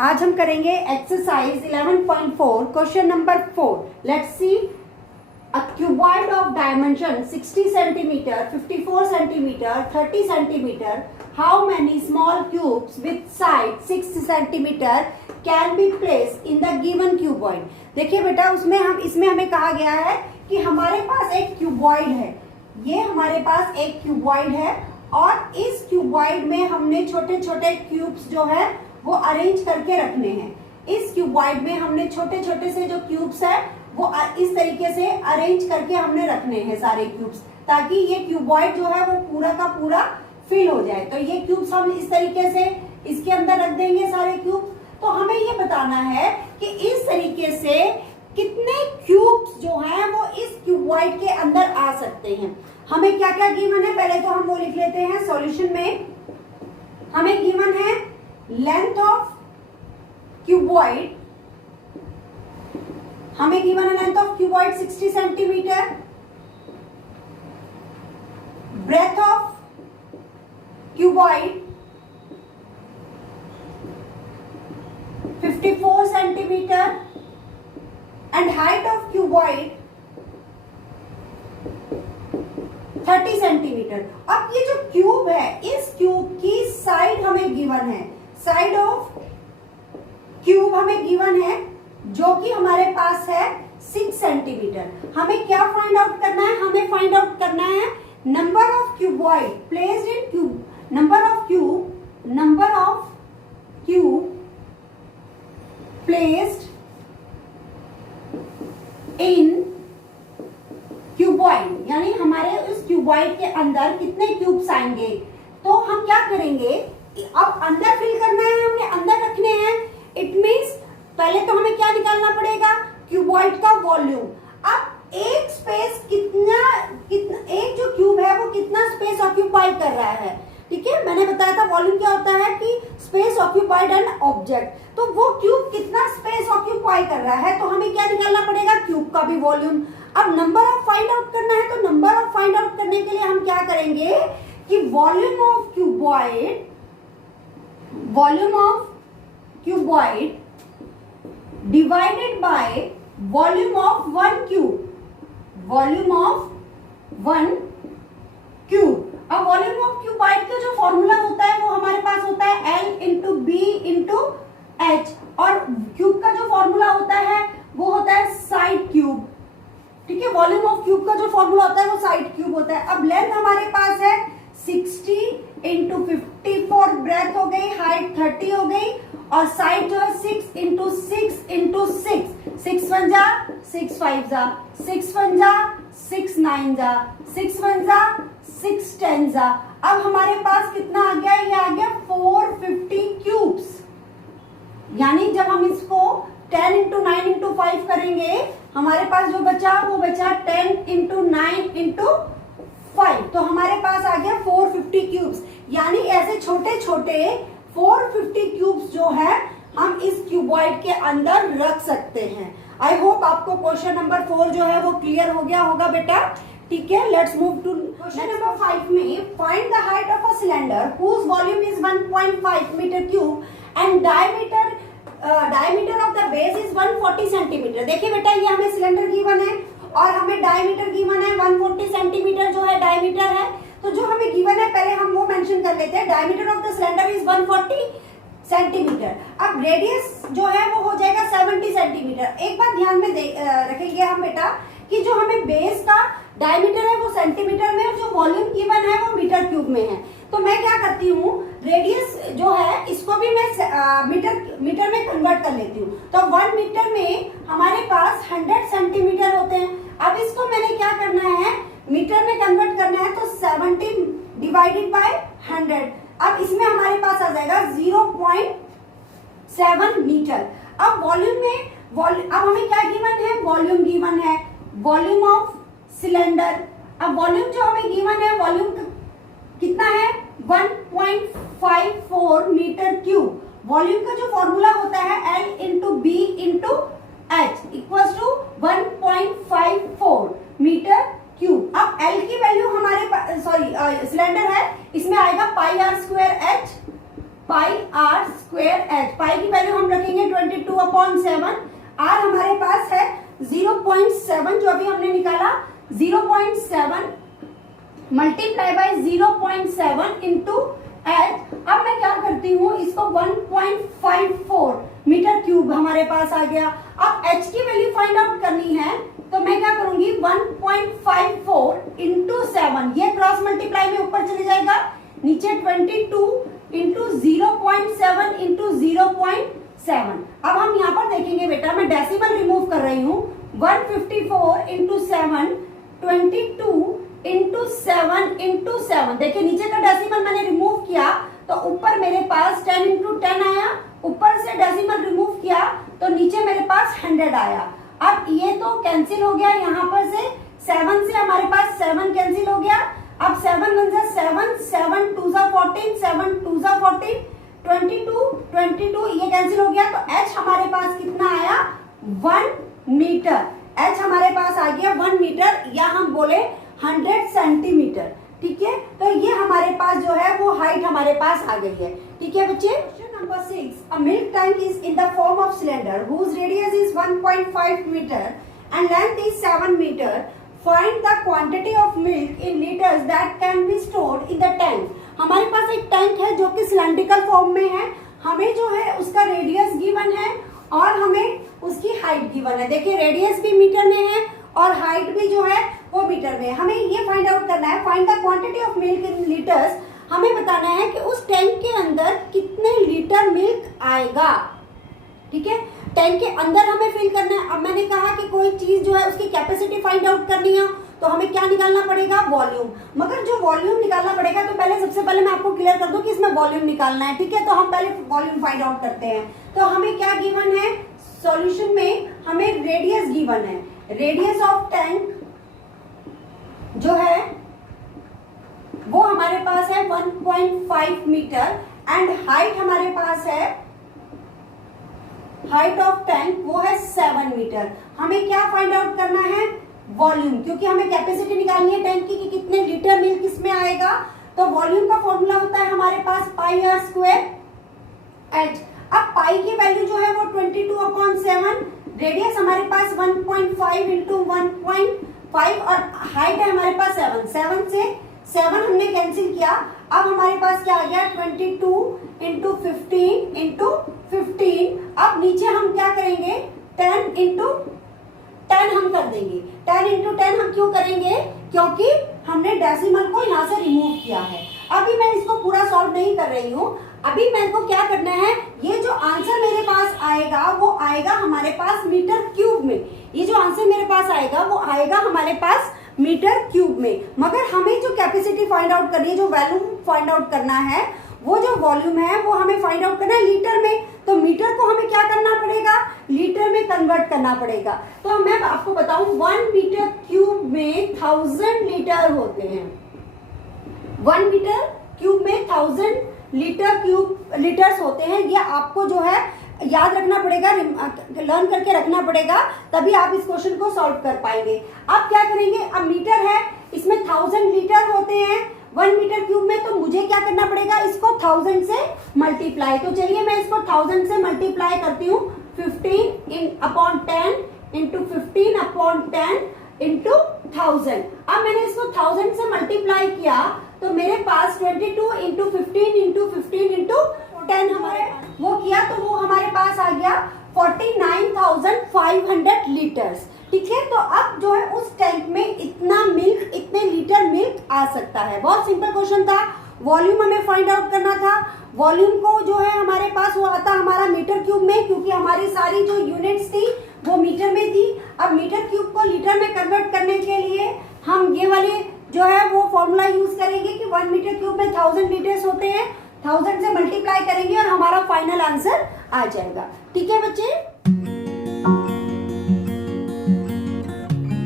आज हम करेंगे exercise 11.4 question number 4। Let's see a cuboid of dimension 60 centimeter, 54 centimeter, 30 centimeter. How many small cubes with side 6 centimeter can be placed in the given cuboid? देखिए बेटा, इसमें हमें कहा गया है कि हमारे पास एक क्यूबॉइड है। ये हमारे पास एक क्यूबॉइड है और इस क्यूबॉइड में हमने छोटे छोटे क्यूब्स जो है वो अरेंज करके रखने हैं। इस क्यूबॉइड में हमने छोटे छोटे से जो क्यूब्स है वो इस तरीके से अरेंज करके हमने रखने हैं सारे क्यूब्स, ताकि ये क्यूबॉइड जो है वो पूरा का पूरा फिल हो जाए। तो ये क्यूब्स हम इस तरीके से इसके अंदर रख देंगे सारे क्यूब। तो हमें ये बताना है कि इस तरीके से कितने क्यूब्स जो हैं वो इस क्यूबॉइड के अंदर आ सकते हैं। हमें क्या क्या गिवन है, पहले तो हम वो लिख लेते हैं सॉल्यूशन में। हमें गिवन है लेंथ ऑफ क्यूबॉइड, हमें गिवन है length of cuboid 60 centimetre, breadth of cuboid 54 centimetre and height of cuboid 30 centimetre. अब ये जो क्यूब है, इस क्यूब की साइड हमें गिवन है, साइड ऑफ क्यूब हमें गिवन है जो कि हमारे पास है 6 सेंटीमीटर। हमें क्या फाइंड आउट करना है? हमें फाइंड आउट करना है number of cuboid placed in cube, number of cube placed in cuboid, यानी हमारे उस क्यूबॉइड के अंदर कितने क्यूब्स आएंगे। तो हम क्या करेंगे, अब अंदर फिल करना है, हमने अंदर रखने हैं। इट मींस पहले तो हमें क्या निकालना पड़ेगा, क्यूबॉइड का वॉल्यूम। अब एक स्पेस कितना एक जो क्यूब है वो कितना स्पेस ऑक्यूपाई कर रहा है। ठीक है, मैंने बताया था वॉल्यूम क्या होता है कि स्पेस ऑक्यूपाइड एन ऑब्जेक्ट। तो वो क्यूब कितना स्पेस ऑक्यूपाई कर रहा है, तो हमें क्या निकालना पड़ेगा, क्यूब का भी वॉल्यूम। अब नंबर ऑफ फाइंड आउट करना है, तो नंबर ऑफ फाइंड आउट करने के लिए हम क्या करेंगे कि volume of cuboid divided by volume of one cube, volume of one cube. अब वॉल्यूम ऑफ क्यूबॉइड का जो फॉर्मूला होता है वो हमारे पास होता है L into B into H, और क्यूब का जो फॉर्मूला होता है वो होता है साइड क्यूब। ठीक है, वॉल्यूम ऑफ क्यूब का जो फॉर्मूला होता है वो साइड क्यूब होता है। अब लेंथ हमारे पास है 60 इंटू 54, ब्रेथ हो गई, हाइट 30 हो गई, और साइड जो है 6 इंटू 6 इंटू 6, 6 1 जा 6 5 जा 6 1 जा 6 9 जा 6 1 जा 6 10 जा। अब हमारे पास कितना आ गया, ये आ गया 450 क्यूब्स। यानी जब हम इसको 10 इंटू 9 इंटू 5 करेंगे, हमारे पास जो बचा वो बचा 10 इंटू 9 इंटू 5, तो हमारे पास आ गया 450 क्यूब्स। यानी ऐसे छोटे छोटे 450 क्यूब्स जो है हम इस क्यूबॉइड के अंदर रख सकते हैं। आई होप आपको क्वेश्चन नंबर 4 जो है वो क्लियर हो गया होगा बेटा। ठीक है, let's move to question number 5 में find the height of a cylinder whose volume is 1.5 metre cube and diameter of the base is 140 centimetre. देखिए बेटा, ये हमें सिलेंडर गिवन है और हमें डायमीटर गिवन है 140 सेंटीमीटर जो है डायमीटर है। तो जो हमें गिवन है पहले हम वो मेंशन कर लेते हैं। Diameter of the cylinder is 140 centimetre. अब रेडियस जो है वो हो जाएगा 70 सेंटीमीटर। एक बात ध्यान में रखेंगे हम बेटा कि जो हमें बेस का डायमीटर है वो सेंटीमीटर में और जो वॉल्यूम गिवन है वो मीटर क्यूब में है। तो मैं क्या करती हूँ, रेडियस जो है इसको भी मैं मीटर में कन्वर्ट कर लेती हूँ। तो 1 मीटर में हमारे पास 100 सेंटीमीटर होते हैं। अब इसको मैंने क्या करना है, मीटर में कन्वर्ट करना है, तो 70 डिवाइडेड बाय 100। अब इसमें हमारे पास आ जाएगा 0.7 मीटर। अब वॉल्यूम में अब हमें क्या गिवन है, वॉल्यूम गिवन है, वॉल्यूम ऑफ सिलेंडर। अब वॉल्यूम जो हमें गिवन है, वॉल्यूम कितना है 1.54 मीटर क्यूब। वॉल्यूम का जो फॉर्मूला होता है L into B into H equal to 1.54 metre square H. Pi की वैल्यू हम रखेंगे 22/7। आर हमारे पास है 0.7 जो अभी हमने निकाला, 0.7 मल्टीप्लाई बाय 0.7 इंटू एच। अब मैं क्या करती हूँ, इसको 1.54 मीटर क्यूब हमारे पास आ गया। अब एच की वैल्यू फाइंड आउट करनी है तो मैं क्या करूंगी, 1.54 इंटू 7, ये क्रॉस मल्टीप्लाई में ऊपर चले जाएगा, नीचे 22 इंटू 0.7 इंटू 0.7। अब हम यहाँ पर देखेंगे बेटा, मैं डेसिमल रिमूव कर रही हूँ, 154 इंटू 7, 22 इंटू 7 इंटू 7। देखिए नीचे का डेसिमल मैंने रिमूव किया तो ऊपर मेरे पास 10 इंटू 10 आया, ऊपर से डेसिमल रिमूव किया तो नीचे मेरे पास 100 आया। अब ये तो कैंसिल हो गया, यहाँ पर से 7 से हमारे पास 7 कैंसिल हो गया। अब 7 1 जा 7, 7 2 जा 14, 7 2 जा 14, 22 ये कैंसिल हो गया। तो h हमारे पास कितना आया, 1 मीटर। h हमारे पास आ गया 1 मीटर, या हम बोले 100 सेंटीमीटर। ठीक है, तो ये हमारे पास जो है वो हाइट हमारे पास आ गई है। ठीक है बच्चे। Question number 6, a milk tank is in the form of cylinder whose radius is 1.5 meter and length is 7 meter. Find the quantity of milk in liters that can be stored in the tank. हमारे पास एक tank है जो कि cylindrical form में है, हमें जो है उसका रेडियस गिवन है और हमें उसकी हाइट गिवन है। देखिए रेडियस भी मीटर में है और हाइट भी जो है वो मीटर में। हमें ये फाइंड आउट करना है, find the quantity of milk in litres. हमें बताना है कि उस टैंक के अंदर कितने लीटर मिल्क आएगा। ठीक है, टैंक के अंदर हमें फिल करना है। अब मैंने कहा कि कोई चीज जो है उसकी कैपेसिटी फाइंड आउट करनी है तो हमें क्या निकालना पड़ेगा, वॉल्यूम। मगर जो वॉल्यूम निकालना पड़ेगा तो पहले सबसे पहले मैं आपको क्लियर कर दूं कि इसमें वॉल्यूम निकालना है। ठीक है, तो हम पहले वॉल्यूम फाइंड आउट करते हैं। तो हमें क्या गिवन है, सॉल्यूशन में हमें रेडियस गिवन है। रेडियस ऑफ टैंक जो है वो हमारे पास है 1.5 मीटर एंड हाइट हमारे पास है, हाइट ऑफ टैंक वो है 7 मीटर। हमें क्या फाइंड आउट करना है, वॉल्यूम, क्योंकि हमें कैपेसिटी निकालनी है टैंक की कि कितने लीटर मिल्क इसमें आएगा। तो वॉल्यूम का फॉर्मूला होता है हमारे पास पाई आर स्क्वायर एच। अब पाई की वैल्यू जो है वो 22/7, रेडियस हमारे पास 1.5 इंटू 1.5 और हाइट है हमारे पास 7। 7 से 7 हमने कैंसिल किया। अब हमारे पास क्या आ गया, 22 इंटू 15 इंटू 15। अब नीचे हम क्या करेंगे, 10 इंटू 10 हम कर देंगे। 10 इंटू 10 हम क्यों करेंगे, क्योंकि हमने डेसिमल को यहाँ से रिमूव किया है। अभी मैं इसको पूरा सॉल्व नहीं कर रही हूँ, अभी मेरे को क्या करना है, ये जो आंसर मेरे पास आएगा वो आएगा हमारे पास मीटर क्यूब में। ये जो आंसर मेरे पास आएगा वो आएगा हमारे पास मीटर क्यूब में। मगर हमें जो कैपेसिटी फाइंड आउट करनी है, जो वॉल्यूम फाइंड आउट करना है, वो जो वॉल्यूम है वो हमें फाइंड आउट करना है लीटर में। तो मीटर को हमें क्या करना पड़ेगा, लीटर में कन्वर्ट करना पड़ेगा। तो मैं आपको बताऊं 1 मीटर क्यूब में 1000 लीटर होते हैं। 1 मीटर क्यूब में 1000 लीटर्स होते हैं। ये आपको जो है याद रखना पड़ेगा, लर्न करके रखना पड़ेगा, तभी आप इस क्वेश्चन को सॉल्व कर पाएंगे। अब क्या करेंगे, अब मीटर है, इसमें 1000 लीटर होते हैं 1 मीटर क्यूब में, तो मुझे क्या करना पड़ेगा, इसको 1000 से मल्टीप्लाई। तो चलिए मैं इसको 1000 से मल्टीप्लाई करती हूँ, 15/10 इंटू 15/10 इंटू 1000। अब मैंने इसको 1000 से मल्टीप्लाई किया तो मेरे पास 22 इंटू 15 इंटू 15 इंटू 10 हमारे वो किया, तो वो हमारे पास आ गया 49,500 लीटर्स। ठीक है, तो अब जो है उस टैंक में इतना मिल्क, इतने लीटर मिल्क आ सकता है। बहुत सिंपल क्वेश्चन था। वॉल्यूम हमें फाइंड आउट करना था। वॉल्यूम को जो है हमारे पास वो आता हमारा मीटर क्यूब में, क्योंकि हमारी सारी जो यूनिट्स थी वो मीटर में थी। अब मीटर क्यूब को लीटर में कन्वर्ट करने के लिए हम ये वाले जो है वो फॉर्मूला यूज करेंगे कि 1 मीटर क्यूब में 1000 लीटर्स होते हैं। 1000 से मल्टीप्लाई करेंगे और हमारा फाइनल आंसर आ जाएगा। ठीक है बच्चे।